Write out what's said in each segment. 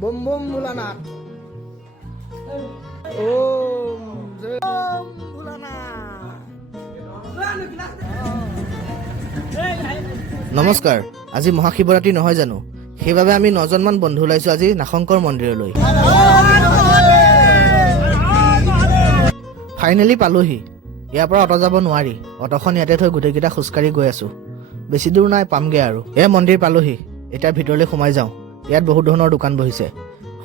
বম বম ভোলানাথ ওম ভোলানাথ। নমস্কাৰ, আজি মহাশিৱৰাত্ৰি নহয় জানো? সেইবাবে আমি 9জনমান বন্ধু ওলাইছো আজি নাগশংকৰ মন্দিৰলৈ। ফাইনেলি পালোহি। ইয়াৰ পৰা অটো যাব নোৱাৰি। অটোখন ইয়াতে থৈ গোটেইকেইটা খোজকাঢ়ি গৈ আছো। বেছি দূৰ নাই, পামগে আৰু। এয়া মন্দিৰ পালোহি। এতিয়া ভিতৰলৈ সোমাই যাওঁ। ইয়াত বহুত ধৰণৰ দোকান বহিছে।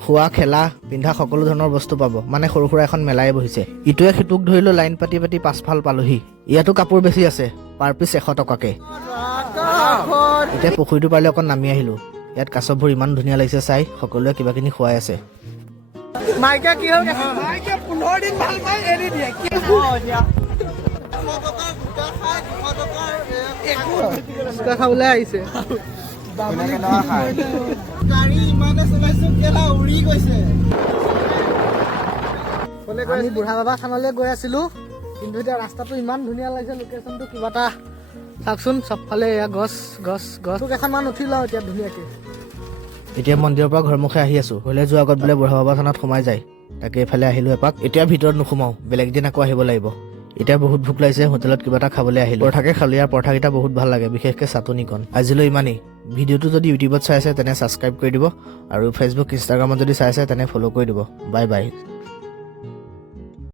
খোৱা, খেলা, পিন্ধা সকলো ধৰণৰ বস্তু পাব। মানে সৰু সুৰা এখন মেলাই বহিছে। ইটোৱে সিটোক ধৰি লৈ লাইন পাতি পাতি পাছফাল পালোহি। ইয়াতো কাপোৰ বেছি আছে, পাৰ পিচ 100 টকাকে। এতিয়া পুখুৰীটো পাৰিলে অকণ নামি আহিলো। ইয়াত কাছবোৰ ইমান ধুনীয়া লাগিছে চাই, সকলোৱে কিবা কিনি খুৱাই আছে। মাইকে কি হ'ল? মাইকে 15 দিন ভাল পাই এৰি দিয়ে। কি খাবলৈ আহিছে। গাড়ী ইমানে চলাইছো কেলা উৰি গৈছে। আমি বুঢ়া বাবা থানলৈ গৈ আছিলো, কিন্তু এতিয়া ৰাস্তাটো ইমান ধুনীয়া লাগিছে, লোকেশ্যনটো কিবা এটা চাওকচোন। চবফালে এয়া গছ গছ গছ কেইখনমান উঠি লওঁ এতিয়া ধুনীয়াকে। এতিয়া মন্দিৰৰ পৰা ঘৰমুখে আহি আছো। ঘৰলৈ যোৱাৰ আগত বোলে বুঢ়া বাবা থানত সোমাই যায়, তাকে এইফালে আহিলো এপাক। এতিয়া ভিতৰত নোসোমাও, বেলেগ দিন আকৌ আহিব লাগিব। এতিয়া বহুত ভোক লাগিছে, হোটেলত কিবা এটা খাবলৈ আহিলো। পৰঠাকে খালো। ইয়াৰ পৰঠাকেইটা বহুত ভাল লাগে, বিশেষকৈ চাটনিকণ। আজিলৈ ইমানেই। ভিডিঅ'টো যদি ইউটিউবত চাই আছে তেনে ছাবস্ক্ৰাইব কৰি দিব, আৰু ফেচবুক ইনষ্টাগ্ৰামত যদি চাই আছে তেনে ফ'ল' কৰি দিব। Bye bye.